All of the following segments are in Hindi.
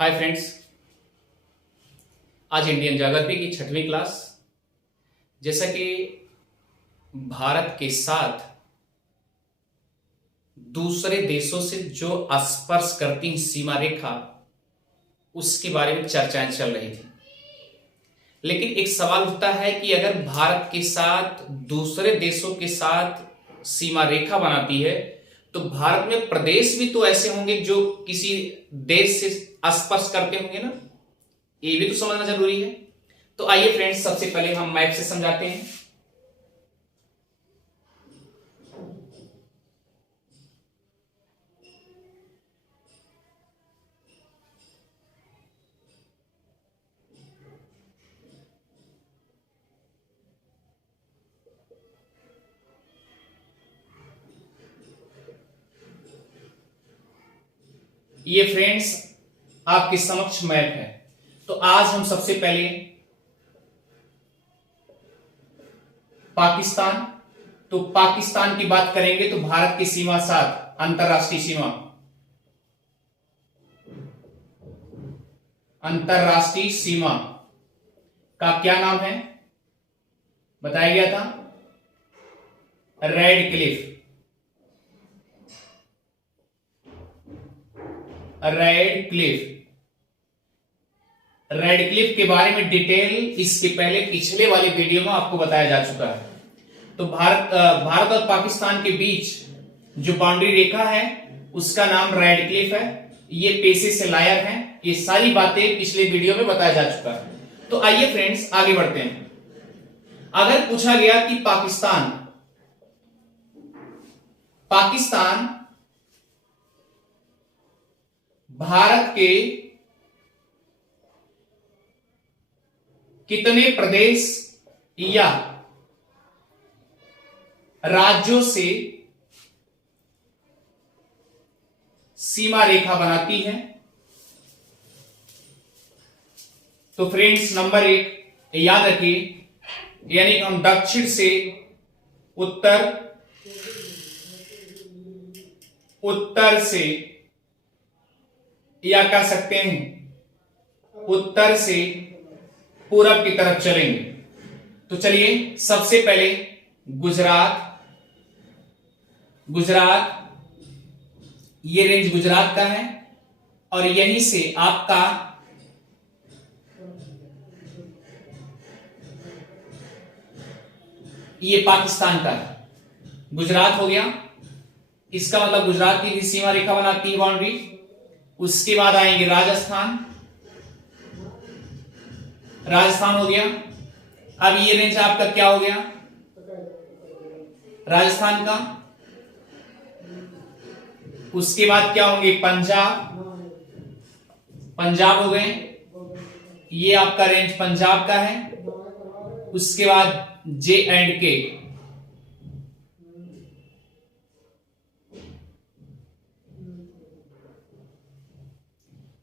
हाय फ्रेंड्स, आज इंडियन ज्योग्राफी की 6वीं क्लास। जैसा कि भारत के साथ दूसरे देशों से जो स्पर्श करती सीमा रेखा, उसके बारे में चर्चाएं चल रही थी। लेकिन एक सवाल उठता है कि अगर भारत के साथ दूसरे देशों के साथ सीमा रेखा बनाती है तो भारत में प्रदेश भी तो ऐसे होंगे जो किसी देश से स्पर्श करते होंगे ना। ये भी तो समझना जरूरी है। तो आइए फ्रेंड्स, सबसे पहले हम मैप से समझाते हैं। ये फ्रेंड्स आपके समक्ष मैप है। तो आज हम सबसे पहले पाकिस्तान, तो पाकिस्तान की बात करेंगे तो भारत की सीमा साथ अंतरराष्ट्रीय सीमा, अंतरराष्ट्रीय सीमा का क्या नाम है बताया गया था? Red Cliff. रेड क्लिफ के बारे में डिटेल इसके पहले पिछले वाले वीडियो में आपको बताया जा चुका है। तो भारत और पाकिस्तान के बीच जो बाउंड्री रेखा है उसका नाम रेड क्लिफ है। ये पेशे से लायर है। ये सारी बातें पिछले वीडियो में बताया जा चुका है। तो आइए फ्रेंड्स आगे बढ़ते हैं। अगर पूछा गया कि पाकिस्तान भारत के कितने प्रदेश या राज्यों से सीमा रेखा बनाती है? तो फ्रेंड्स नंबर 1 याद रखिए, यानी हम दक्षिण से उत्तर से या कह सकते हैं उत्तर से पूरब की तरफ चलेंगे। तो चलिए सबसे पहले गुजरात, ये रेंज गुजरात का है और यहीं से आपका ये पाकिस्तान का है। गुजरात हो गया, इसका मतलब गुजरात की भी सीमा रेखा बनाती है बाउंड्री। उसके बाद आएंगे राजस्थान हो गया। अब ये रेंज आपका क्या हो गया? राजस्थान का। उसके बाद क्या होंगे? पंजाब हो गए, ये आपका रेंज पंजाब का है। उसके बाद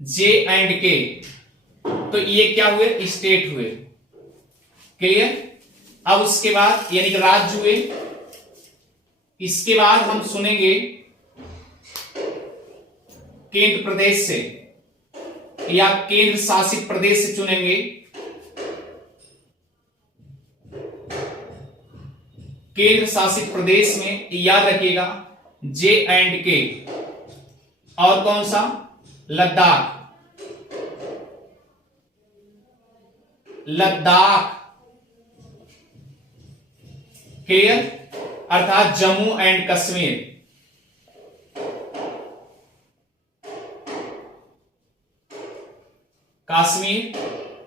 J&K, तो ये क्या हुए? स्टेट हुए। क्लियर? अब उसके बाद यानी कि राज्य हुए। इसके बाद हम सुनेंगे केंद्र प्रदेश से या केंद्र शासित प्रदेश से चुनेंगे। केंद्र शासित प्रदेश में याद रखिएगा J&K और कौन सा? लद्दाख। क्लियर? अर्थात जम्मू एंड कश्मीर।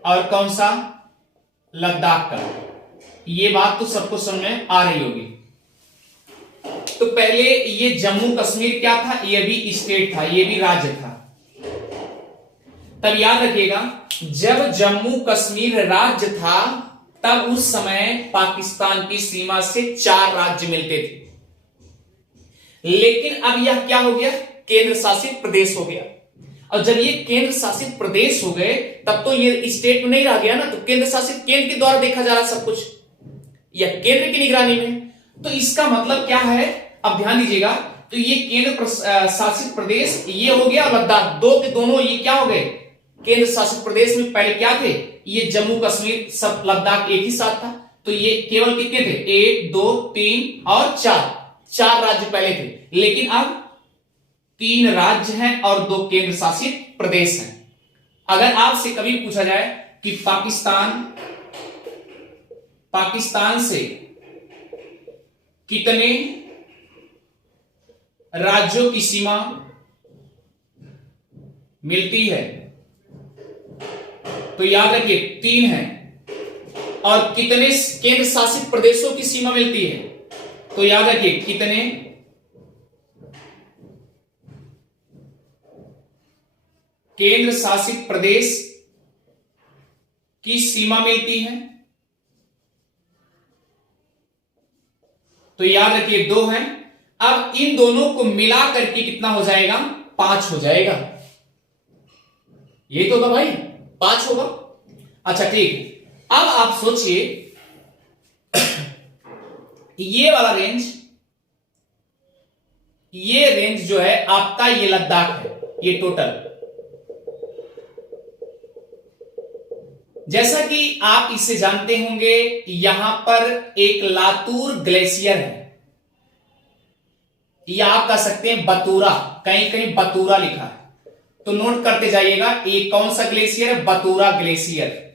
और कौन सा? लद्दाख का। ये बात तो सबको समझ में आ रही होगी। तो पहले ये जम्मू कश्मीर क्या था? ये भी स्टेट था, ये भी राज्य था। तब याद रखिएगा, जब जम्मू कश्मीर राज्य था तब उस समय पाकिस्तान की सीमा से 4 राज्य मिलते थे। लेकिन अब यह क्या हो गया? केंद्र शासित प्रदेश हो गया। और जब ये केंद्र शासित प्रदेश हो गए तब तो ये स्टेट में नहीं रह गया ना। तो केंद्र शासित, केंद्र के द्वारा देखा जा रहा सब कुछ, या केंद्र की निगरानी में। तो इसका मतलब क्या है? अब ध्यान दीजिएगा, तो ये केंद्र शासित प्रदेश ये हो गया, लद्दाख, दो के दोनों ये क्या हो गए? केंद्र शासित प्रदेश में पहले क्या थे, ये जम्मू कश्मीर सब लद्दाख एक ही साथ था, तो ये केवल कितने थे, 1 2 3 और 4 राज्य पहले थे, लेकिन अब 3 राज्य हैं और 2 केंद्र शासित प्रदेश हैं। अगर आपसे कभी पूछा जाए कि पाकिस्तान से कितने राज्यों की सीमा मिलती है, तो याद रखिए 3 है, और कितने केंद्र शासित प्रदेशों की सीमा मिलती है, तो याद रखिए कितने केंद्र शासित प्रदेश की सीमा मिलती है, तो याद रखिए 2 हैं। अब इन दोनों को मिला करके कितना हो जाएगा, 5 हो जाएगा, ये तो होगा भाई 5 होगा। अच्छा ठीक, अब आप सोचिए ये वाला रेंज, ये रेंज जो है आपका, ये लद्दाख है, ये टोटल, जैसा कि आप इसे जानते होंगे, यहां पर एक लातूर ग्लेशियर है, या आप कह सकते हैं बतूरा, कहीं कहीं बतूरा लिखा है, तो नोट करते जाइएगा ये कौन सा ग्लेशियर है, बतूरा ग्लेशियर।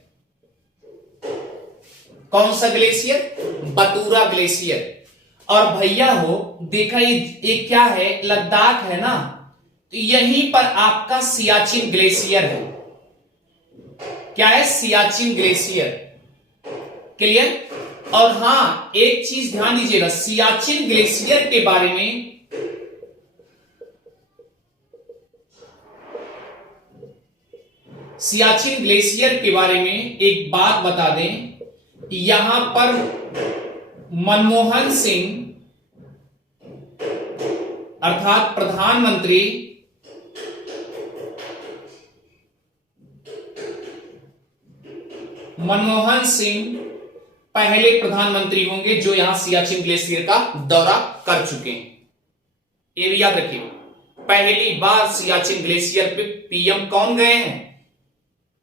कौन सा ग्लेशियर, बतूरा ग्लेशियर। और भैया हो देखा ये क्या है, लद्दाख है ना, तो यहीं पर आपका सियाचिन ग्लेशियर है। क्या है, सियाचिन ग्लेशियर, क्लियर। और हां एक चीज ध्यान दीजिएगा, सियाचिन ग्लेशियर के बारे में एक बात बता दें, यहां पर मनमोहन सिंह अर्थात प्रधानमंत्री मनमोहन सिंह पहले प्रधानमंत्री होंगे जो यहां सियाचिन ग्लेशियर का दौरा कर चुके हैं, ये भी याद रखिए। पहली बार सियाचिन ग्लेशियर पे पीएम कौन गए हैं,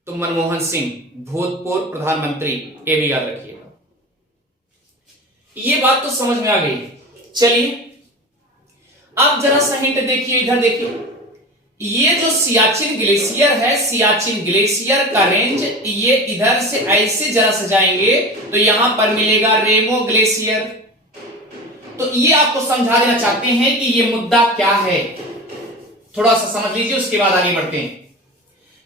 तो मनमोहन सिंह, भूतपूर्व प्रधानमंत्री, ये भी याद रखिएगा। ये बात तो समझ में आ गई। चलिए अब जरा सा हिंट देखिए, इधर देखिए, ये जो सियाचिन ग्लेशियर है, सियाचिन ग्लेशियर का रेंज, ये इधर से ऐसे जरा सजाएंगे तो यहां पर मिलेगा रेमो ग्लेशियर। तो ये आपको समझा देना चाहते हैं कि ये मुद्दा क्या है, थोड़ा सा समझ लीजिए, उसके बाद आगे बढ़ते हैं।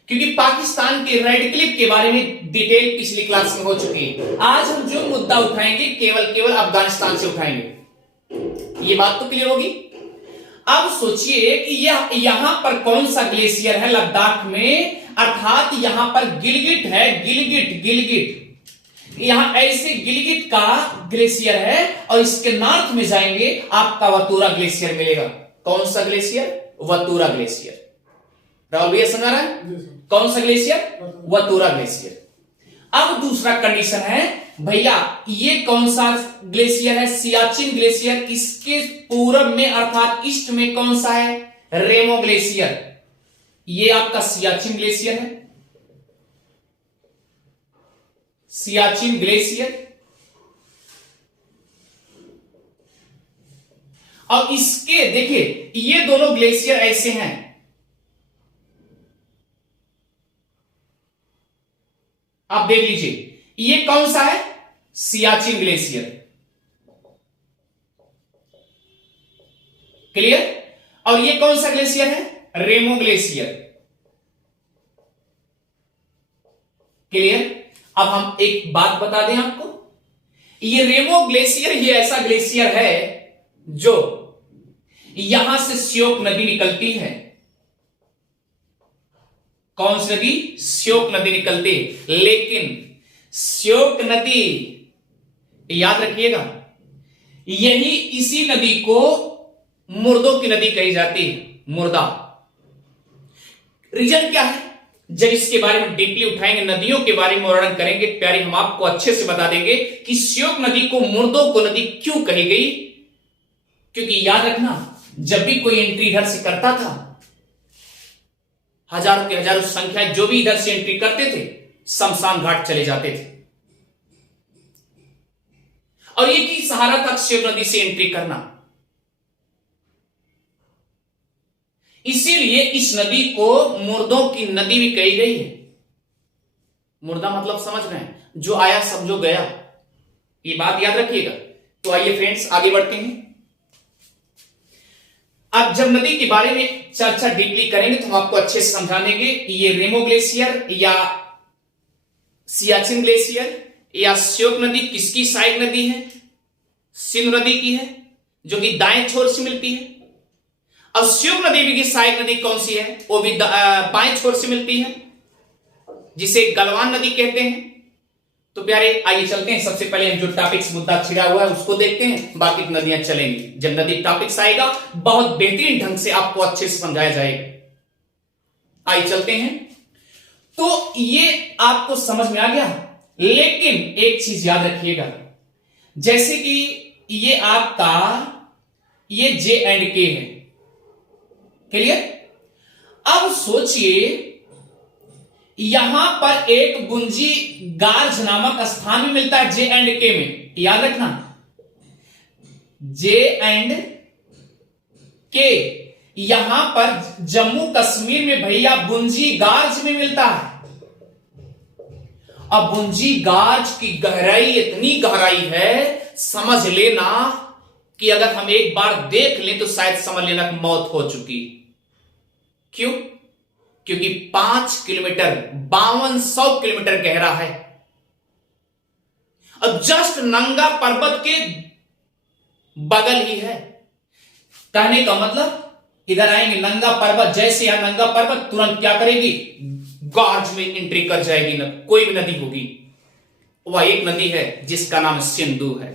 क्योंकि पाकिस्तान के रेड क्लिफ के बारे में डिटेल पिछली क्लास में हो चुकी है। आज हम जो मुद्दा उठाएंगे केवल अफगानिस्तान से उठाएंगे, ये बात तो क्लियर होगी। अब सोचिए कि यहां पर कौन सा ग्लेशियर है लद्दाख में, अर्थात यहां पर गिलगिट है, गिलगिट, यहां ऐसे गिलगिट का ग्लेशियर है, और इसके नॉर्थ में जाएंगे आपका वतूरा ग्लेशियर मिलेगा। कौन सा ग्लेशियर, वतूरा ग्लेशियर। राहुल भैया समझ रहा है, कौन सा ग्लेशियर, वतूरा ग्लेशियर। अब दूसरा कंडीशन है भैया, ये कौन सा ग्लेशियर है, सियाचिन ग्लेशियर, इसके पूरब में अर्थात ईस्ट में कौन सा है, रेमो ग्लेशियर। ये आपका सियाचिन ग्लेशियर है, सियाचिन ग्लेशियर। और इसके देखिए ये दोनों ग्लेशियर ऐसे हैं, आप देख लीजिए, ये कौन सा है, सियाचिन ग्लेशियर, क्लियर। और ये कौन सा ग्लेशियर है, रेमो ग्लेशियर, क्लियर। अब हम एक बात बता दें आपको, ये रेमो ग्लेशियर ये ऐसा ग्लेशियर है जो यहां से श्योक नदी निकलती है। कौन सी नदी, श्योक नदी निकलती है, लेकिन श्योक नदी याद रखिएगा, यही इसी नदी को मुर्दों की नदी कही जाती है, मुर्दा। रीजन क्या है, जब इसके बारे में डीपली उठाएंगे, नदियों के बारे में वर्णन करेंगे प्यारे, हम आपको अच्छे से बता देंगे कि श्योक नदी को मुर्दों को नदी क्यों कही गई। क्योंकि याद रखना, जब भी कोई एंट्री इधर से करता था हजारों के हजारों संख्या जो भी इधर से एंट्री करते थे शमशान घाट चले जाते थे। और एक ही सहारा था शिव नदी से एंट्री करना। इसीलिए इस नदी को मुर्दों की नदी भी कही गई है। मुर्दा मतलब समझ रहे हैं, जो आया समझो गया, ये बात याद रखिएगा। तो आइए फ्रेंड्स आगे बढ़ते हैं। अब जब नदी के बारे में चर्चा डीपली करेंगे तो हम आपको अच्छे से समझा देंगे। ये रेमो ग्लेशियर या सियाचिन ग्लेशियर या श्योक नदी किसकी सहायक नदी है? सिंधु नदी की है, जो कि दाएं छोर से मिलती है। और श्योक नदी की सहायक नदी कौन सी है? वो भी बाएं छोर से मिलती है, जिसे गलवान नदी कहते हैं। तो प्यारे आइए चलते हैं। सबसे पहले हम जो टॉपिक्स मुद्दा छिड़ा हुआ है उसको देखते हैं, बाकी नदियां चलेंगी। जब नदी टॉपिक्स आएगा बहुत बेहतरीन ढंग से आपको अच्छे से समझाया जाएगा। आइए चलते हैं। तो ये आपको समझ में आ गया, लेकिन एक चीज याद रखिएगा, जैसे कि ये आपका ये जे एंड के है, क्लियर? अब सोचिए यहां पर एक गुंजी गार्ज नामक स्थान भी मिलता है जे एंड के में, याद रखना। जे एंड के यहां पर जम्मू कश्मीर में भैया बुंजी गार्ज में मिलता है। अब बुंजी गार्ज की गहराई इतनी गहराई है, समझ लेना कि अगर हम एक बार देख लें तो शायद समझ लेना कि मौत हो चुकी। क्यों? क्योंकि 5 किलोमीटर 5200 किलोमीटर गहरा है। और जस्ट नंगा पर्वत के बगल ही है। कहने का मतलब इधर आएंगे नंगा पर्वत, जैसे यहां नंगा पर्वत तुरंत क्या करेगी? गार्ज में एंट्री कर जाएगी। न कोई भी नदी होगी, वह एक नदी है जिसका नाम सिंधु है।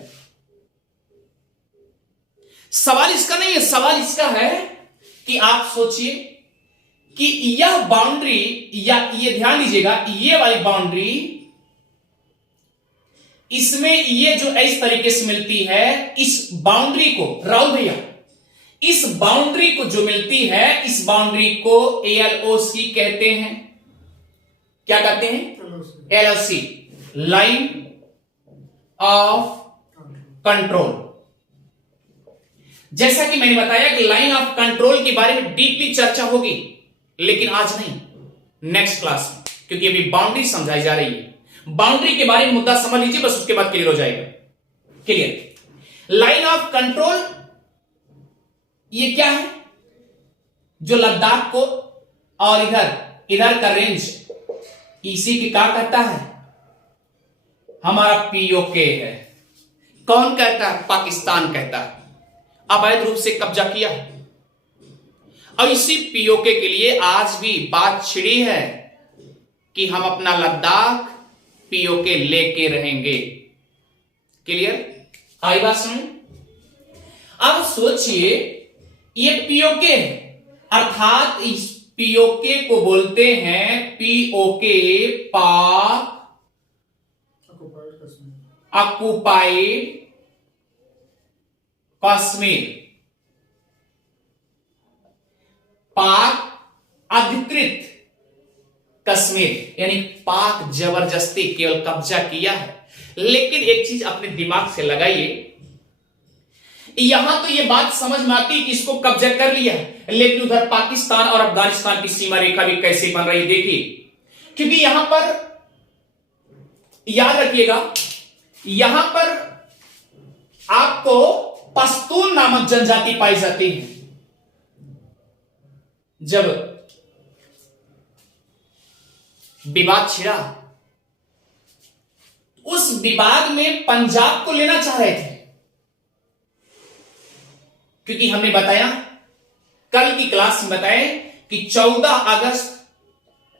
सवाल इसका नहीं है, सवाल इसका है कि आप सोचिए कि यह बाउंड्री, या ये ध्यान दीजिएगा, ये वाली बाउंड्री, इसमें ये जो इस तरीके से मिलती है, इस बाउंड्री को राहुल भैया, इस बाउंड्री को जो मिलती है, इस बाउंड्री को एलओसी कहते हैं। क्या कहते हैं? LOC, line of control. जैसा कि मैंने बताया कि लाइन ऑफ कंट्रोल के बारे में डीपली चर्चा होगी, लेकिन आज नहीं, नेक्स्ट क्लास में, क्योंकि अभी बाउंड्री समझाई जा रही है। बाउंड्री के बारे में मुद्दा समझ लीजिए, बस उसके बाद क्लियर हो जाएगा। क्लियर? लाइन ऑफ कंट्रोल ये क्या है? जो लद्दाख को और इधर का रेंज, इसी की क्या कहता है? हमारा पीओके है। कौन कहता है? पाकिस्तान कहता है। अवैध रूप से कब्जा किया है। और इसी पीओके के लिए आज भी बात छिड़ी है कि हम अपना लद्दाख पीओके लेके रहेंगे। क्लियर? आई बात सुन। अब सोचिए ये पीओके है, अर्थात इस पीओके को बोलते हैं पीओके, पाक ऑक्युपाइड कश्मीर, पाक अधिकृत कश्मीर, यानी पाक जबरदस्ती केवल कब्जा किया है। लेकिन एक चीज अपने दिमाग से लगाइए, यहां तो ये बात समझ में आती है कि इसको कब्जा कर लिया है, लेकिन उधर पाकिस्तान और अफगानिस्तान की सीमा रेखा भी कैसे बन रही है देखिए। क्योंकि यहां पर याद रखिएगा, यहां पर आपको पश्तून नामक जनजाति पाई जाती है। जब विवाद छिड़ा, उस विवाद में पंजाब को लेना चाह रहे थे, क्योंकि हमने बताया कल की क्लास में बताया कि 14 अगस्त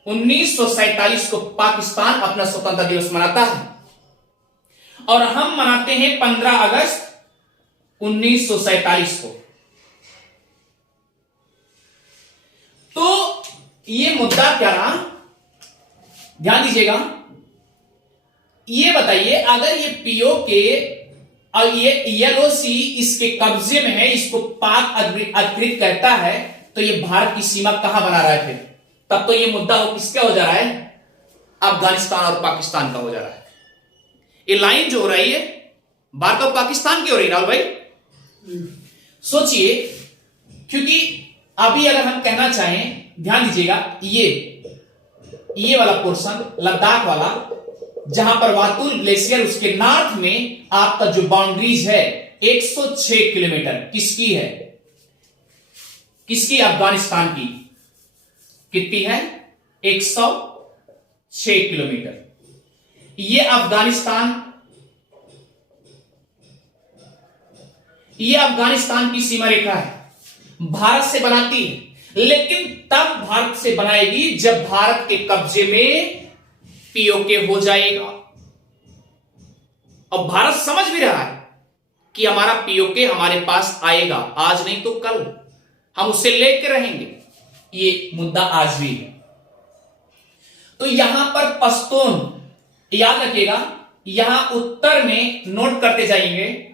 1947 को पाकिस्तान अपना स्वतंत्रता दिवस मनाता है और हम मनाते हैं 15 अगस्त 1947 को। तो ये मुद्दा क्या रहा, ध्यान दीजिएगा। ये बताइए, अगर ये पीओके और ये एलओसी इसके कब्जे में है, इसको पाक अधिकृत कहता है, तो ये भारत की सीमा कहां बना रहा है फिर? तब तो ये मुद्दा किसका हो जा रहा है, अफगानिस्तान और पाकिस्तान का हो जा रहा है। ये लाइन जो हो रही है भारत और पाकिस्तान की हो रही है राहुल भाई। सोचिए, क्योंकि अभी अगर हम कहना चाहें, ध्यान दीजिएगा, ये वाला पोर्शन लद्दाख वाला, जहां पर वातुल ग्लेशियर, उसके नॉर्थ में आपका जो बाउंड्रीज है 106 किलोमीटर किसकी है, किसकी, अफगानिस्तान की। कितनी है, 106 किलोमीटर। ये अफगानिस्तान की सीमा रेखा है, भारत से बनाती है, लेकिन तब भारत से बनाएगी जब भारत के कब्जे में पीओके हो जाएगा। और भारत समझ भी रहा है कि हमारा पीओके हमारे पास आएगा, आज नहीं तो कल हम उसे लेके रहेंगे। ये मुद्दा आज भी है। तो यहां पर पश्तून, याद रखिएगा, यहां उत्तर में नोट करते जाएंगे,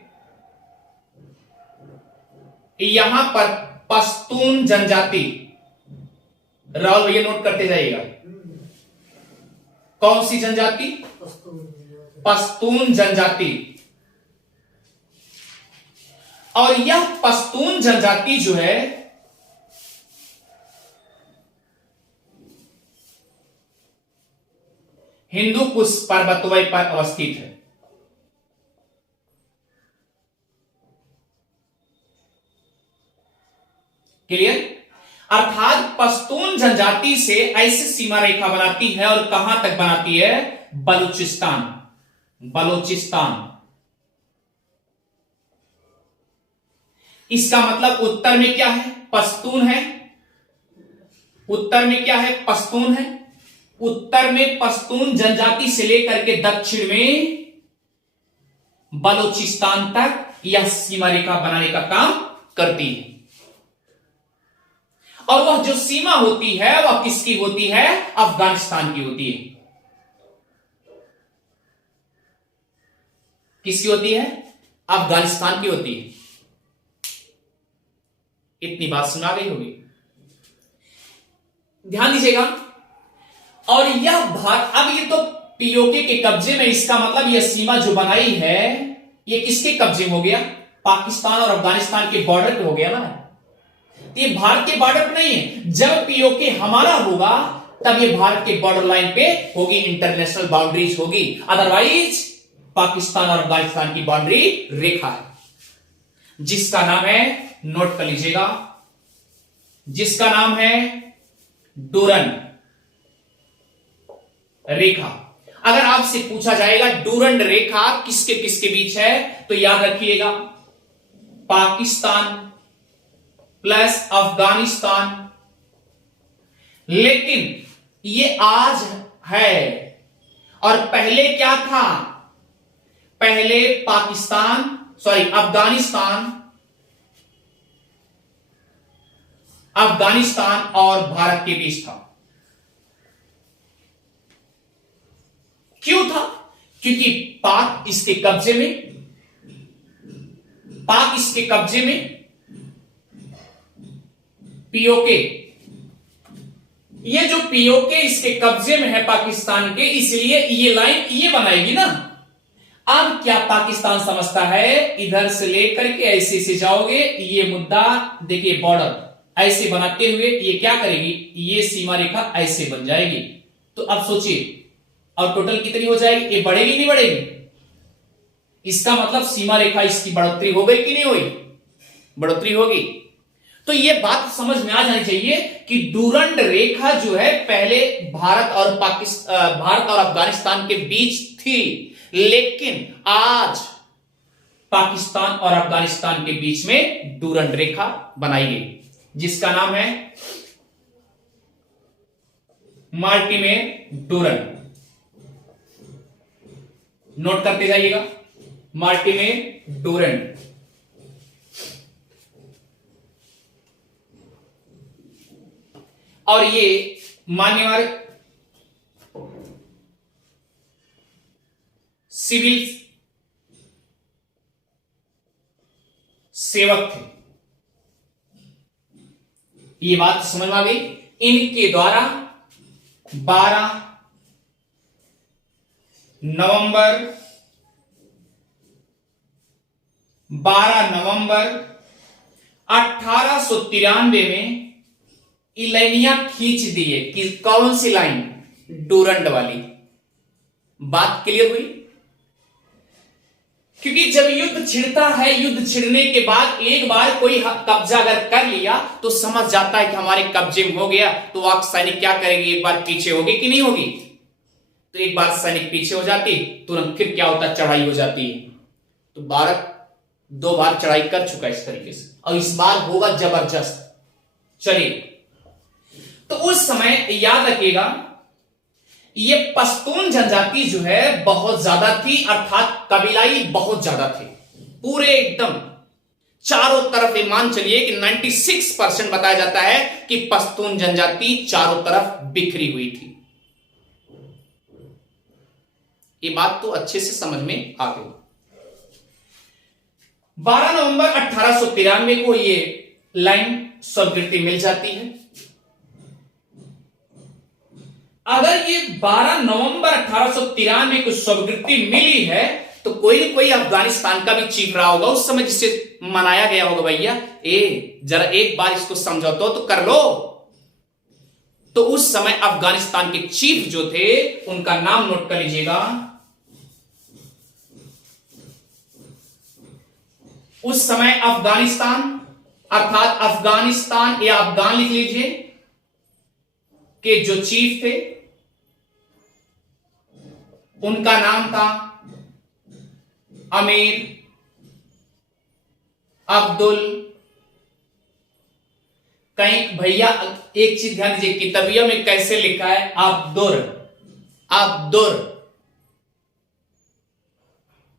यहां पर पश्तून जनजाति, राहुल भैया नोट करते जाइएगा, कौन सी जनजाति, पश्तून जनजाति। और यह पश्तून जनजाति जो है हिंदू कुश पर्वतों पर अवस्थित है। क्लियर? अर्थात पश्तून जनजाति से ऐसी सीमा रेखा बनाती है, और कहां तक बनाती है, बलूचिस्तान। इसका मतलब उत्तर में क्या है, पश्तून है, उत्तर में क्या है, पश्तून है। उत्तर में पश्तून जनजाति से लेकर के दक्षिण में बलूचिस्तान तक यह सीमा रेखा बनाने का काम करती है। और वह जो सीमा होती है वह किसकी होती है, अफगानिस्तान की होती है। किसकी होती है, अफगानिस्तान की होती है। इतनी बात सुना गई होगी, ध्यान दीजिएगा। और यह भारत, अब ये तो पीओके के कब्जे में, इसका मतलब यह सीमा जो बनाई है ये किसके कब्जे हो गया, पाकिस्तान और अफगानिस्तान के बॉर्डर पे हो गया ना। ये भारत के बॉर्डर पे नहीं है, जब पीओके हमारा होगा तब ये भारत के बॉर्डर लाइन पे होगी, इंटरनेशनल बाउंड्रीज होगी। अदरवाइज पाकिस्तान और अफगानिस्तान की बाउंड्री रेखा है, जिसका नाम है, नोट कर लीजिएगा, जिसका नाम है डूरन रेखा। अगर आपसे पूछा जाएगा डूरन रेखा किसके किसके बीच है, तो याद रखिएगा, पाकिस्तान प्लस अफगानिस्तान। लेकिन ये आज है, और पहले क्या था, पहले अफगानिस्तान और भारत के बीच था। क्यों था, क्योंकि पाक इसके कब्जे में पीओके, ये जो पीओके इसके कब्जे में है पाकिस्तान के, इसलिए ये लाइन ये बनाएगी ना। अब क्या पाकिस्तान समझता है, इधर से लेकर के ऐसे से जाओगे, ये मुद्दा देखिए, बॉर्डर ऐसे बनाते हुए ये क्या करेगी, ये सीमा रेखा ऐसे बन जाएगी। तो अब सोचिए, और टोटल कितनी हो जाएगी, ये बढ़ेगी नहीं बढ़ेगी, इसका मतलब सीमा रेखा इसकी बढ़ोतरी हो गई कि नहीं हुई, बढ़ोतरी होगी। तो ये बात समझ में आ जानी चाहिए कि डूरंड रेखा जो है पहले भारत और अफगानिस्तान के बीच थी, लेकिन आज पाकिस्तान और अफगानिस्तान के बीच में डूरंड रेखा बनाई गई, जिसका नाम है मार्टिमेर डूरंड। नोट करते जाइएगा, मार्टिमेर डूरंड। और ये मान्यवर सिविल सेवक थे। ये बात समझ में आ गई, इनके द्वारा 12 नवंबर 1893 में ये लाइनियां खींच दिए कि कौन सी लाइन? डूरंड वाली। बात क्लियर हुई? क्योंकि जब युद्ध छिड़ता है, युद्ध छिड़ने के बाद एक बार कोई कब्जा अगर कर लिया तो समझ जाता है कि हमारे कब्जे में हो गया, तो वह सैनिक क्या करेगी? एक बार पीछे होगी कि नहीं होगी? तो एक बार सैनिक पीछे हो जाती, तुरंत फिर क्या होता? चढ़ाई हो जाती है। तो भारत 2 बार चढ़ाई कर चुका है इस तरीके से, और इस बार होगा जबरदस्त। चलिए, तो उस समय याद रखिएगा, ये पश्तून जनजाति जो है बहुत ज्यादा थी, अर्थात कबीलाई बहुत ज्यादा थे, पूरे एकदम चारों तरफ। मान चलिए कि 96% बताया जाता है कि पश्तून जनजाति चारों तरफ बिखरी हुई थी। ये बात तो अच्छे से समझ में आ गई। 12 नवंबर 1893 को ये लाइन स्वीकृति मिल जाती है। अगर ये 12 नवंबर 1893 को स्वीकृति मिली है तो कोई न कोई अफगानिस्तान का भी चीफ रहा होगा उस समय, जिसे मनाया गया होगा, भैया जरा एक बार इसको समझौता तो कर लो। तो उस समय अफगानिस्तान के चीफ जो थे उनका नाम नोट कर लीजिएगा। उस समय अफगानिस्तान अर्थात अफगानिस्तान या अफगान लिख लीजिए के जो चीफ थे उनका नाम था अमीर अब्दुल। कहीं भैया एक चीज ध्यान दीजिए, किताबिया में कैसे लिखा है? अब्दुर अब्दुर।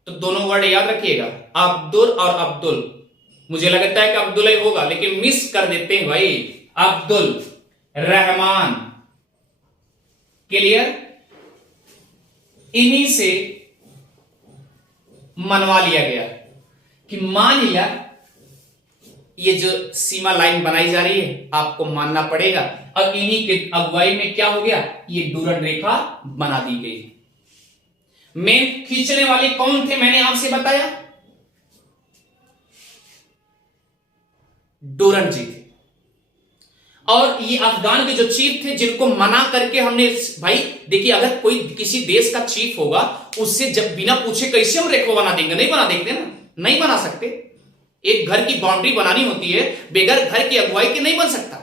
तो दोनों वर्ड याद रखिएगा, अब्दुल और अब्दुल। मुझे लगता है कि अब्दुल ही होगा, लेकिन मिस कर देते हैं भाई। अब्दुल रहमान। क्लियर? इन्हीं से मनवा लिया गया कि मान लिया ये जो सीमा लाइन बनाई जा रही है आपको मानना पड़ेगा, और इन्हीं के अगुवाई में क्या हो गया? ये डूरंड रेखा बना दी गई। मेन खींचने वाले कौन थे? मैंने आपसे बताया डूरंड जी थे। और ये अफगान के जो चीफ थे जिनको मना करके हमने, भाई देखिए, अगर कोई किसी देश का चीफ होगा उससे जब बिना पूछे कैसे हम रेखा बना देंगे? नहीं बना देते ना, नहीं बना सकते। एक घर की बाउंड्री बनानी होती है, बेगर घर की अगुवाई के नहीं बन सकता।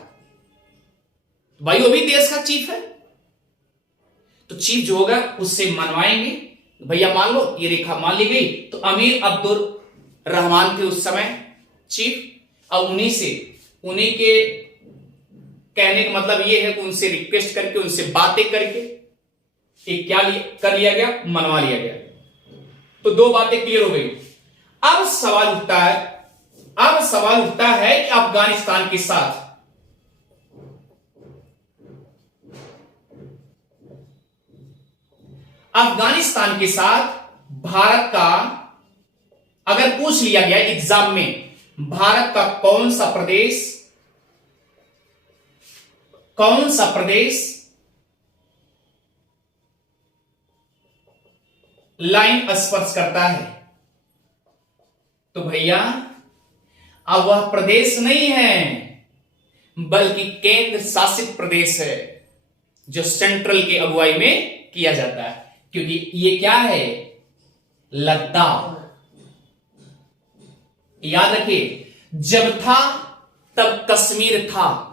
भाई वो भी देश का चीफ है, तो चीफ जो होगा उससे मनवाएंगे। भैया मान लो ये रेखा मान ली गई, तो अमीर अब्दुल रहमान थे उस समय चीफ, और उन्हीं के कहने का मतलब ये है कि उनसे रिक्वेस्ट करके, उनसे बातें करके एक क्या कर लिया गया? मनवा लिया गया। तो 2 बातें क्लियर हो गई। अब सवाल उठता है कि अफगानिस्तान के साथ भारत का, अगर पूछ लिया गया एग्जाम में, भारत का कौन सा प्रदेश लाइन स्पर्श करता है? तो भैया अब वह प्रदेश नहीं है बल्कि केंद्र शासित प्रदेश है, जो सेंट्रल की अगुवाई में किया जाता है। क्योंकि ये क्या है? लद्दाख। याद रखिए, जब था तब कश्मीर था,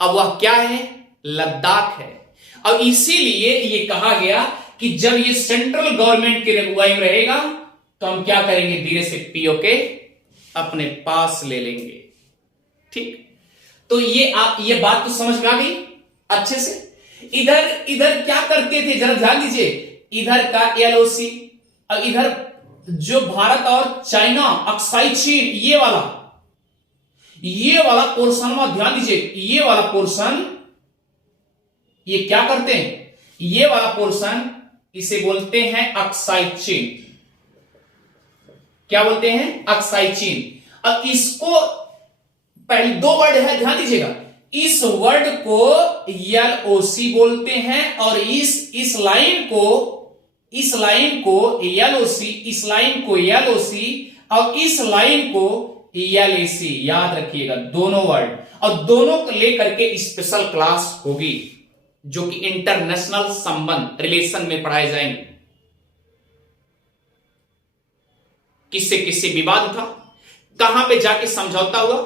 अब वह क्या है? लद्दाख है। और इसीलिए ये कहा गया कि जब ये सेंट्रल गवर्नमेंट की अगुवाई में रहेगा तो हम क्या करेंगे? धीरे से पीओके अपने पास ले लेंगे। ठीक, तो ये बात तो समझ में आ गई अच्छे से। इधर क्या करते थे जरा ध्यान दीजिए, इधर का एलओसी और इधर जो भारत और चाइना, अक्साई चीन, ये वाला पोर्शन में ध्यान दीजिए, ये वाला पोर्शन ये क्या करते हैं? ये वाला पोर्शन इसे बोलते हैं अक्साई चीन। क्या बोलते हैं? अक्साई चीन। अब इसको पहले 2 वर्ड है, ध्यान दीजिएगा, इस वर्ड को LOC बोलते हैं और इस लाइन को LOC, इस लाइन को LOC और इस लाइन को LAC। याद रखिएगा दोनों वर्ड, और दोनों को लेकर के स्पेशल क्लास होगी जो कि इंटरनेशनल संबंध रिलेशन में पढ़ाए जाएंगे। किससे किससे विवाद उठा, कहां पे जाके समझौता हुआ।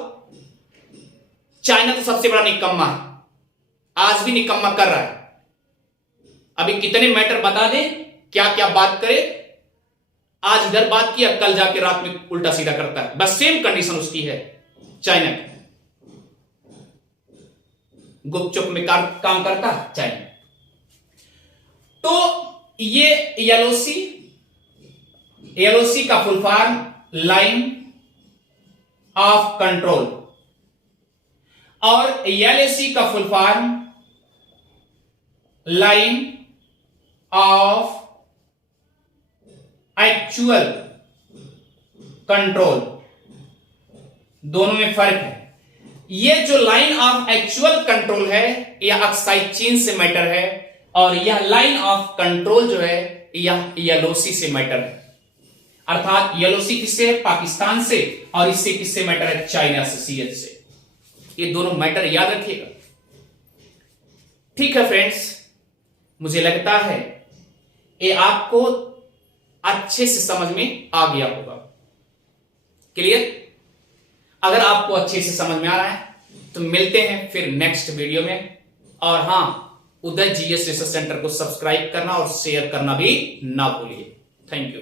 चाइना तो सबसे बड़ा निकम्मा है, आज भी निकम्मा कर रहा है। अभी कितने मैटर बता दें, क्या क्या बात करे, आज इधर बात किया, कल जाके रात में उल्टा सीधा करता है। बस सेम कंडीशन उसकी है चाइना की। गुपचुप में काम करता है चाइना। तो ये LOC का full form line of control, और LAC का full form line of actual control. दोनों में फर्क है। ये जो लाइन ऑफ एक्चुअल कंट्रोल है यह अक्साई चीन से मैटर है, और यह लाइन ऑफ कंट्रोल जो है यह LOC से मैटर है। अर्थात LOC किससे है, पाकिस्तान से, और इससे किससे मैटर है, चाइना से, CH से। ये दोनों मैटर याद रखिएगा। ठीक है फ्रेंड्स, मुझे लगता है ये आपको अच्छे से समझ में आ गया होगा। क्लियर? अगर आपको अच्छे से समझ में आ रहा है तो मिलते हैं फिर नेक्स्ट वीडियो में। और हां, उदय GS रिसर्च सेंटर को सब्सक्राइब करना और शेयर करना भी ना भूलिए। Thank you.